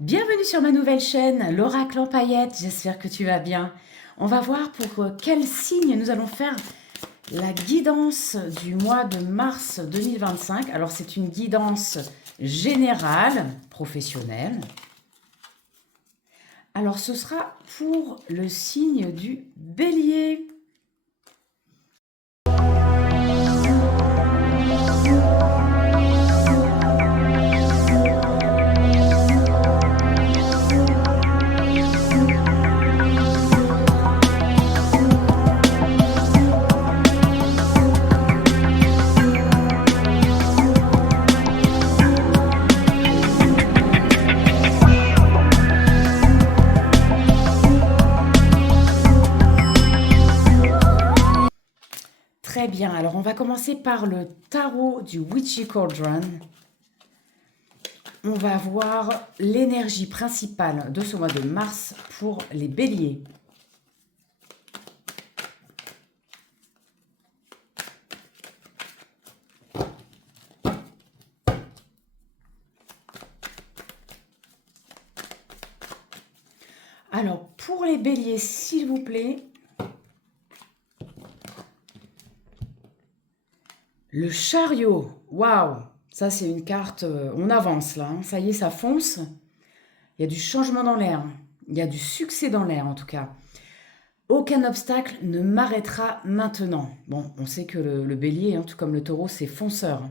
Bienvenue sur ma nouvelle chaîne, l'Oracle en paillettes, j'espère que tu vas bien. On va voir pour quel signe nous allons faire la guidance du mois de mars 2025. Alors c'est une guidance générale, professionnelle. Alors ce sera pour le signe du Bélier. Très bien, alors on va commencer par le tarot du Witchy Cauldron. On va voir l'énergie principale de ce mois de mars pour les béliers. Alors, pour les béliers, s'il vous plaît, le chariot. Waouh! Ça, c'est une carte, on avance là, hein. Ça y est, ça fonce. Il y a du changement dans l'air. Il y a du succès dans l'air, en tout cas. Aucun obstacle ne m'arrêtera maintenant. Bon, on sait que le bélier, hein, tout comme le taureau, c'est fonceur.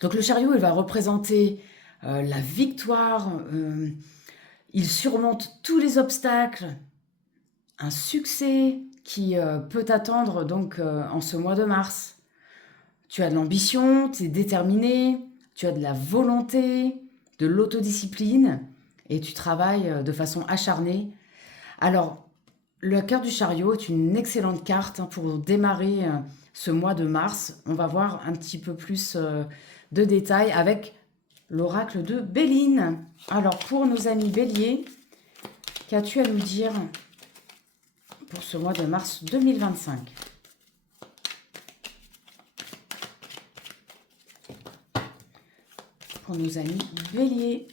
Donc le chariot, il va représenter la victoire. Il surmonte tous les obstacles. Un succès qui peut t'attendre donc en ce mois de mars. Tu as de l'ambition, tu es déterminé, tu as de la volonté, de l'autodiscipline et tu travailles de façon acharnée. Alors, la carte du chariot est une excellente carte pour démarrer ce mois de mars. On va voir un petit peu plus de détails avec l'oracle de Béline. Alors, pour nos amis béliers, qu'as-tu à nous dire pour ce mois de mars 2025 ? Pour nos amis béliers.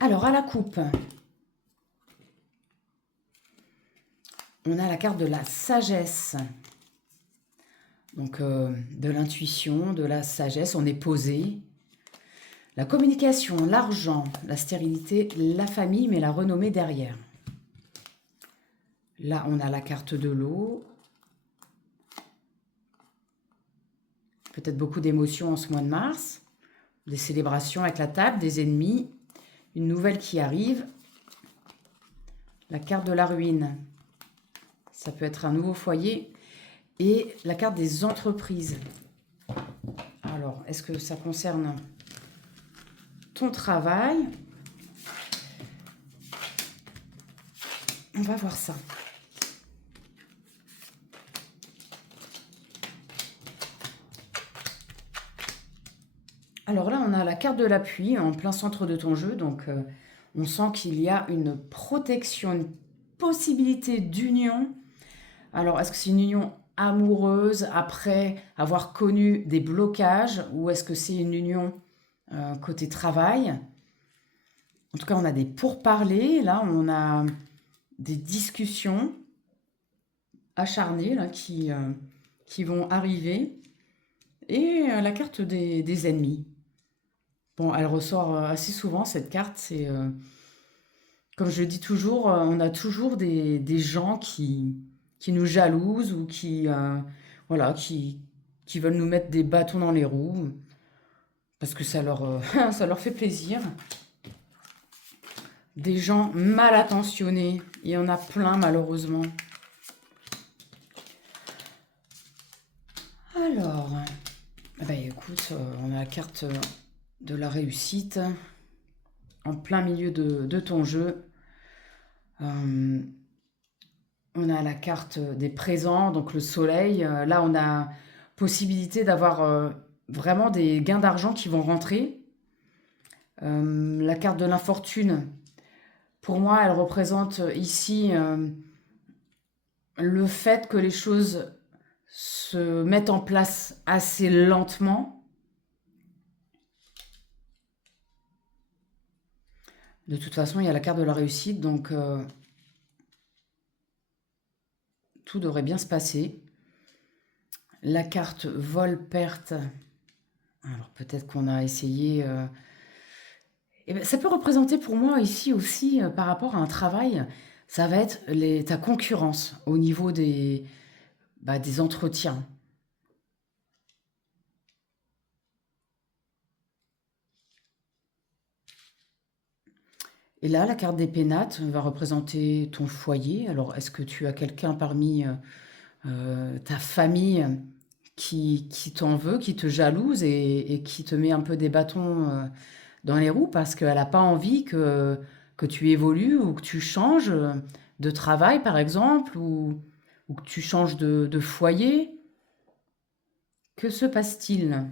Alors, à la coupe, on a la carte de la sagesse. Donc, de l'intuition, de la sagesse, on est posé. La communication, l'argent, la stérilité, la famille, mais la renommée derrière. Là, on a la carte de l'eau. Peut-être beaucoup d'émotions en ce mois de mars. Des célébrations avec la table, des ennemis. Une nouvelle qui arrive. La carte de la ruine. Ça peut être un nouveau foyer. Et la carte des entreprises. Alors, est-ce que ça concerne ton travail? On va voir ça. Alors là, on a la carte de l'appui en plein centre de ton jeu. Donc, on sent qu'il y a une protection, une possibilité d'union. Alors, est-ce que c'est une union amoureuse après avoir connu des blocages ou est-ce que c'est une union côté travail? En tout cas, on a des pourparlers. Là, on a des discussions acharnées là, qui vont arriver. Et la carte des ennemis. Bon, elle ressort assez souvent, cette carte. C'est, comme je le dis toujours, on a toujours des gens qui nous jalousent ou voilà, qui veulent nous mettre des bâtons dans les roues parce que ça leur, ça leur fait plaisir. Des gens mal intentionnés, il y en a plein malheureusement. Alors, écoute, on a la carte de la réussite en plein milieu de ton jeu. On a la carte des présents, donc le soleil. Là, on a possibilité d'avoir vraiment des gains d'argent qui vont rentrer. La carte de l'infortune, pour moi, elle représente ici le fait que les choses se mettent en place assez lentement. De toute façon, il y a la carte de la réussite, donc tout devrait bien se passer. La carte vol-perte, alors peut-être qu'on a essayé... eh ben, ça peut représenter pour moi ici aussi, par rapport à un travail, ça va être ta concurrence au niveau des entretiens. Et là, la carte des pénates va représenter ton foyer. Alors, est-ce que tu as quelqu'un parmi ta famille qui t'en veut, qui te jalouse et qui te met un peu des bâtons dans les roues parce qu'elle n'a pas envie que tu évolues ou que tu changes de travail, par exemple, ou que tu changes de foyer? Que se passe-t-il?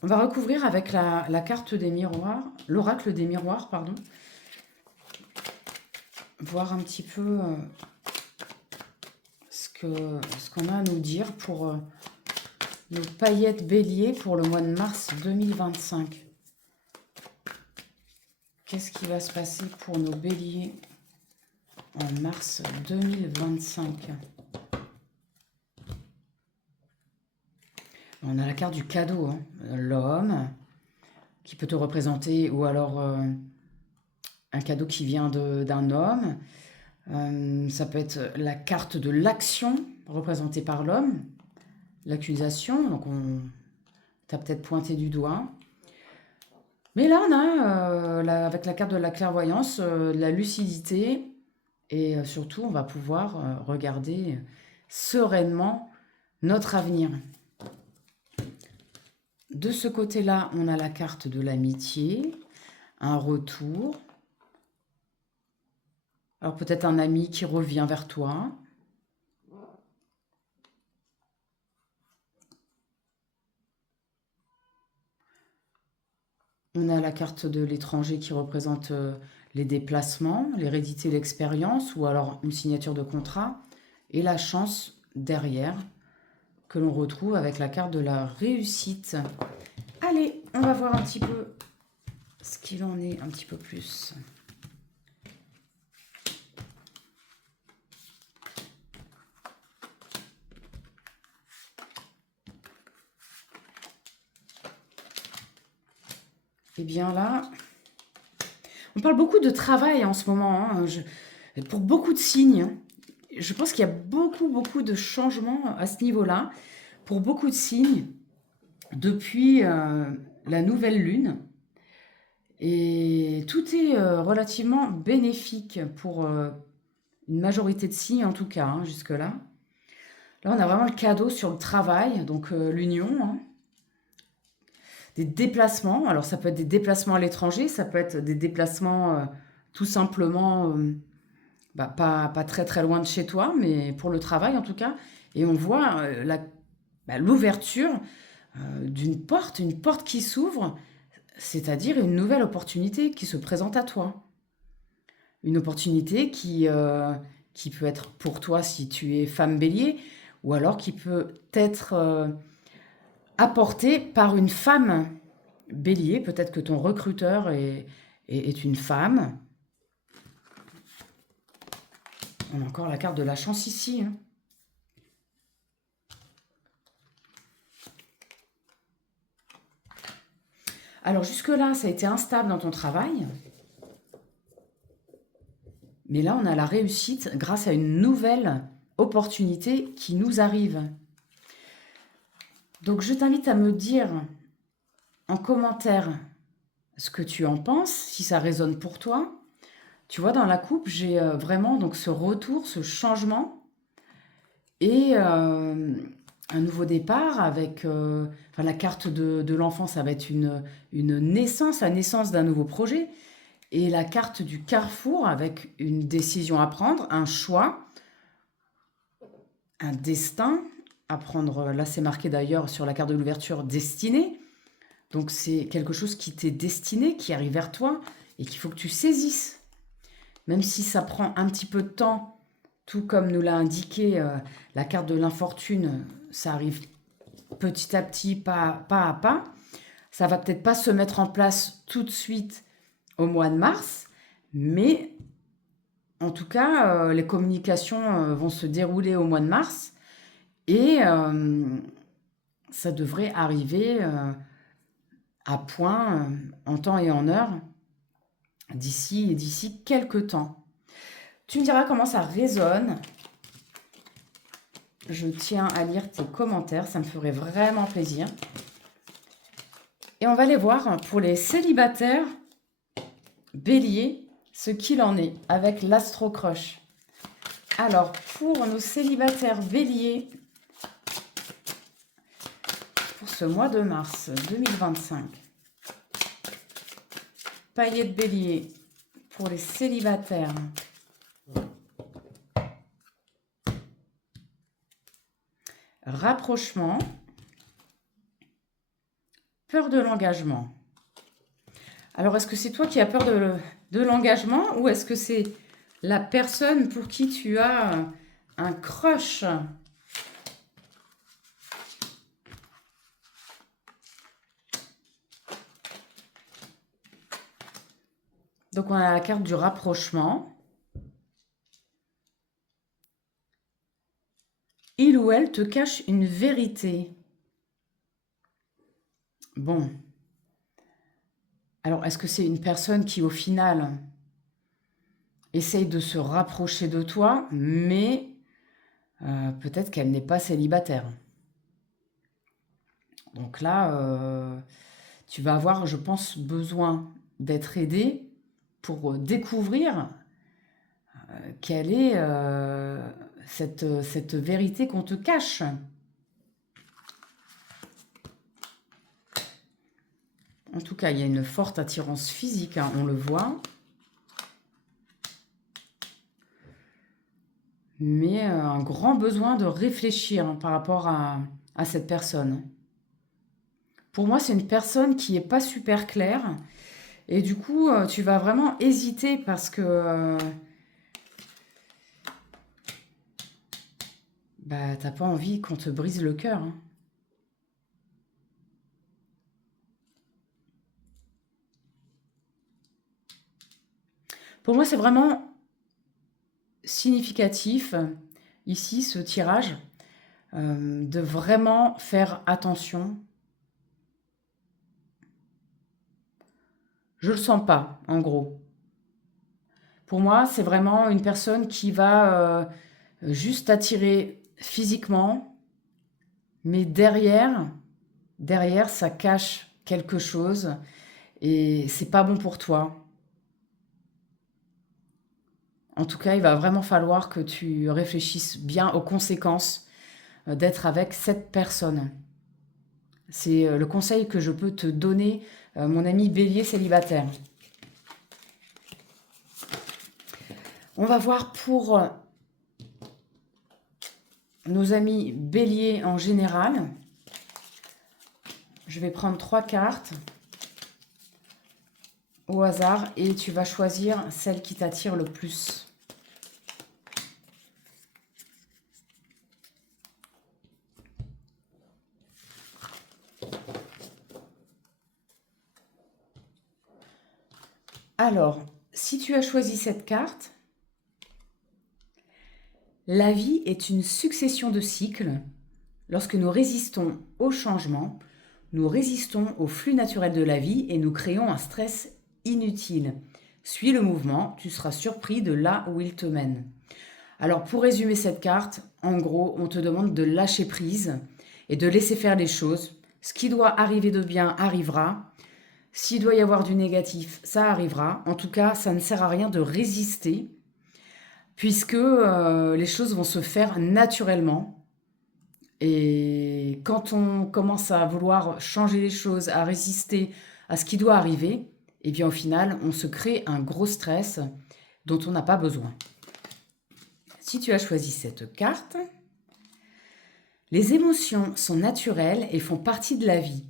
On va recouvrir avec la carte des miroirs, l'oracle des miroirs, pardon. Voir un petit peu ce qu'on a à nous dire pour nos paillettes bélier pour le mois de mars 2025. Qu'est-ce qui va se passer pour nos béliers en mars 2025? On a la carte du cadeau, hein. L'homme qui peut te représenter, ou alors un cadeau qui vient d'un homme. Ça peut être la carte de l'action représentée par l'homme, l'accusation, donc on t'a peut-être pointé du doigt. Mais là, on a, avec la carte de la clairvoyance, de la lucidité, et surtout, on va pouvoir regarder sereinement notre avenir. De ce côté-là, on a la carte de l'amitié, un retour. Alors peut-être un ami qui revient vers toi. On a la carte de l'étranger qui représente les déplacements, l'hérédité, l'expérience, ou alors une signature de contrat. Et la chance derrière, que l'on retrouve avec la carte de la réussite. Allez, on va voir un petit peu ce qu'il en est un petit peu plus. Eh bien là, on parle beaucoup de travail en ce moment, hein. Pour beaucoup de signes. Je pense qu'il y a beaucoup de changements à ce niveau-là. Pour beaucoup de signes, depuis la nouvelle lune. Et tout est relativement bénéfique pour une majorité de signes, en tout cas, hein, jusque-là. Là, on a vraiment le cadeau sur le travail, donc l'union, hein. Des déplacements. Alors, ça peut être des déplacements à l'étranger, ça peut être des déplacements tout simplement pas très très loin de chez toi, mais pour le travail en tout cas. Et on voit l'ouverture d'une porte, une porte qui s'ouvre, c'est-à-dire une nouvelle opportunité qui se présente à toi. Une opportunité qui peut être pour toi si tu es femme bélier, ou alors qui peut être apportée par une femme bélier. Peut-être que ton recruteur est une femme. On a encore la carte de la chance ici, hein. Alors jusque-là, ça a été instable dans ton travail. Mais là, on a la réussite grâce à une nouvelle opportunité qui nous arrive. Donc je t'invite à me dire en commentaire ce que tu en penses, si ça résonne pour toi. Tu vois, dans la coupe, j'ai vraiment donc ce retour, ce changement et un nouveau départ avec la carte de l'enfant, ça va être une naissance, la naissance d'un nouveau projet. Et la carte du carrefour avec une décision à prendre, un choix, un destin à prendre. Là, c'est marqué d'ailleurs sur la carte de l'ouverture, destinée. Donc c'est quelque chose qui t'est destiné, qui arrive vers toi et qu'il faut que tu saisisses. Même si ça prend un petit peu de temps, tout comme nous l'a indiqué la carte de l'infortune, ça arrive petit à petit, pas à pas. Ça va peut-être pas se mettre en place tout de suite au mois de mars, mais en tout cas, les communications vont se dérouler au mois de mars et ça devrait arriver à point, en temps et en heure, d'ici quelques temps. Tu me diras comment ça résonne. Je tiens à lire tes commentaires, ça me ferait vraiment plaisir. Et on va aller voir pour les célibataires Bélier ce qu'il en est avec l'Astro Crush. Alors, pour nos célibataires Bélier, pour ce mois de mars 2025, paillettes Bélier pour les célibataires. Rapprochement. Peur de l'engagement. Alors, est-ce que c'est toi qui as peur de l'engagement ou est-ce que c'est la personne pour qui tu as un crush? Donc, on a la carte du rapprochement. Il ou elle te cache une vérité. Bon. Alors, est-ce que c'est une personne qui, au final, essaye de se rapprocher de toi, mais peut-être qu'elle n'est pas célibataire. Donc là, tu vas avoir, je pense, besoin d'être aidé pour découvrir quelle est cette vérité qu'on te cache. En tout cas, il y a une forte attirance physique, hein, on le voit. Mais un grand besoin de réfléchir hein, par rapport à cette personne. Pour moi, c'est une personne qui n'est pas super claire. Et du coup, tu vas vraiment hésiter parce que bah, t'as pas envie qu'on te brise le cœur. Hein. Pour moi, c'est vraiment significatif, ici, ce tirage, de vraiment faire attention. Je le sens pas, en gros. Pour moi, c'est vraiment une personne qui va juste t'attirer physiquement, mais derrière, ça cache quelque chose et c'est pas bon pour toi. En tout cas, il va vraiment falloir que tu réfléchisses bien aux conséquences d'être avec cette personne. C'est le conseil que je peux te donner, mon ami Bélier célibataire. On va voir pour nos amis Bélier en général. Je vais prendre 3 cartes au hasard et tu vas choisir celle qui t'attire le plus. Alors, si tu as choisi cette carte, la vie est une succession de cycles. Lorsque nous résistons au changement, nous résistons au flux naturel de la vie et nous créons un stress inutile. Suis le mouvement, tu seras surpris de là où il te mène. Alors pour résumer cette carte, en gros, on te demande de lâcher prise et de laisser faire les choses. Ce qui doit arriver de bien arrivera. S'il doit y avoir du négatif, ça arrivera. En tout cas, ça ne sert à rien de résister puisque les choses vont se faire naturellement. Et quand on commence à vouloir changer les choses, à résister à ce qui doit arriver, et bien au final, on se crée un gros stress dont on n'a pas besoin. Si tu as choisi cette carte, les émotions sont naturelles et font partie de la vie.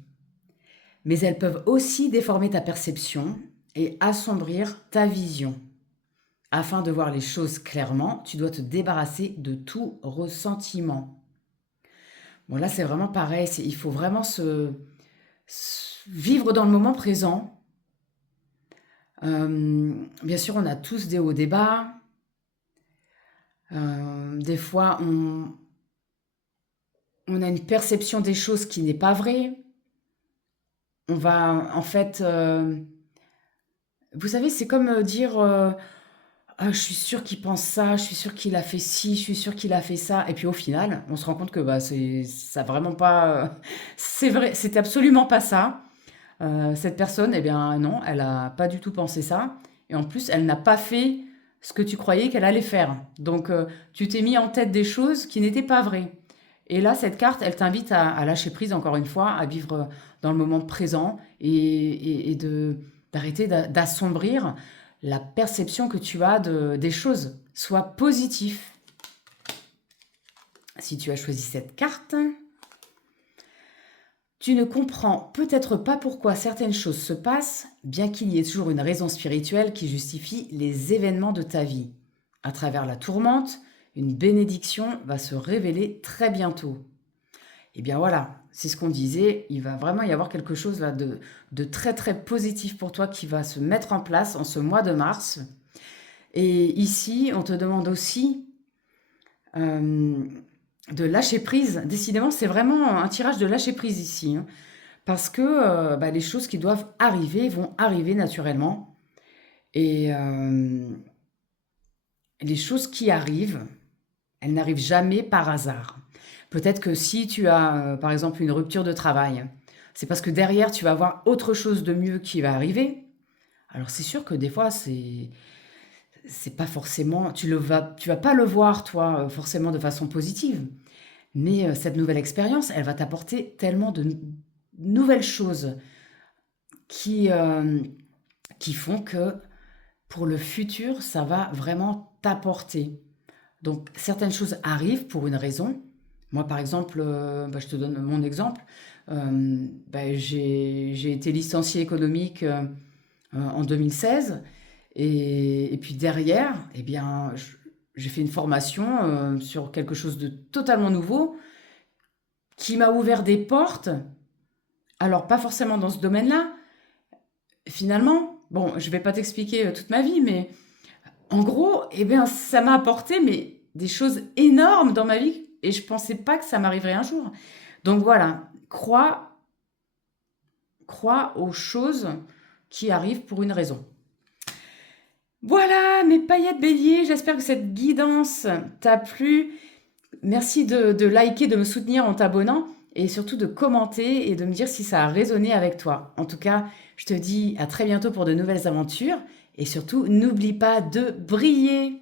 mais elles peuvent aussi déformer ta perception et assombrir ta vision. Afin de voir les choses clairement, tu dois te débarrasser de tout ressentiment. Bon, là, c'est vraiment pareil. Il faut vraiment vivre dans le moment présent. Bien sûr, on a tous des hauts, des bas. Des fois, on a une perception des choses qui n'est pas vraie. On va, en fait, vous savez, c'est comme dire, ah, je suis sûr qu'il pense ça, je suis sûr qu'il a fait ci, je suis sûr qu'il a fait ça. Et puis au final, on se rend compte que bah, c'est ça vraiment pas. C'est vrai, c'est absolument pas ça. Cette personne, eh bien non, elle a pas du tout pensé ça. Et en plus, elle n'a pas fait ce que tu croyais qu'elle allait faire. Donc, tu t'es mis en tête des choses qui n'étaient pas vraies. Et là, cette carte, elle t'invite à lâcher prise, encore une fois, à vivre dans le moment présent et d'arrêter d'assombrir la perception que tu as des choses. Sois positif. Si tu as choisi cette carte, tu ne comprends peut-être pas pourquoi certaines choses se passent, bien qu'il y ait toujours une raison spirituelle qui justifie les événements de ta vie. À travers la tourmente, une bénédiction va se révéler très bientôt. Et bien voilà, c'est ce qu'on disait, il va vraiment y avoir quelque chose là de très très positif pour toi qui va se mettre en place en ce mois de mars. Et ici, on te demande aussi de lâcher prise. Décidément, c'est vraiment un tirage de lâcher prise ici, hein, parce que bah, les choses qui doivent arriver vont arriver naturellement. Et les choses qui arrivent, elles n'arrivent jamais par hasard. Peut-être que si tu as, par exemple, une rupture de travail, c'est parce que derrière, tu vas avoir autre chose de mieux qui va arriver. Alors c'est sûr que des fois, c'est pas forcément, tu vas pas le voir toi forcément de façon positive, mais cette nouvelle expérience, elle va t'apporter tellement de nouvelles choses qui qui font que pour le futur, ça va vraiment t'apporter. Donc certaines choses arrivent pour une raison. Moi, par exemple, bah, je te donne mon exemple. Bah, j'ai été licenciée économique en 2016. Et puis derrière, eh bien, j'ai fait une formation sur quelque chose de totalement nouveau qui m'a ouvert des portes. Alors, pas forcément dans ce domaine-là. Finalement, bon, je vais pas t'expliquer toute ma vie, mais en gros, eh bien, ça m'a apporté mais, des choses énormes dans ma vie et je pensais pas que ça m'arriverait un jour. Donc voilà, crois aux choses qui arrivent pour une raison. Voilà, mes paillettes bélier, j'espère que cette guidance t'a plu. Merci de liker, de me soutenir en t'abonnant et surtout de commenter et de me dire si ça a résonné avec toi. En tout cas, je te dis à très bientôt pour de nouvelles aventures et surtout, n'oublie pas de briller.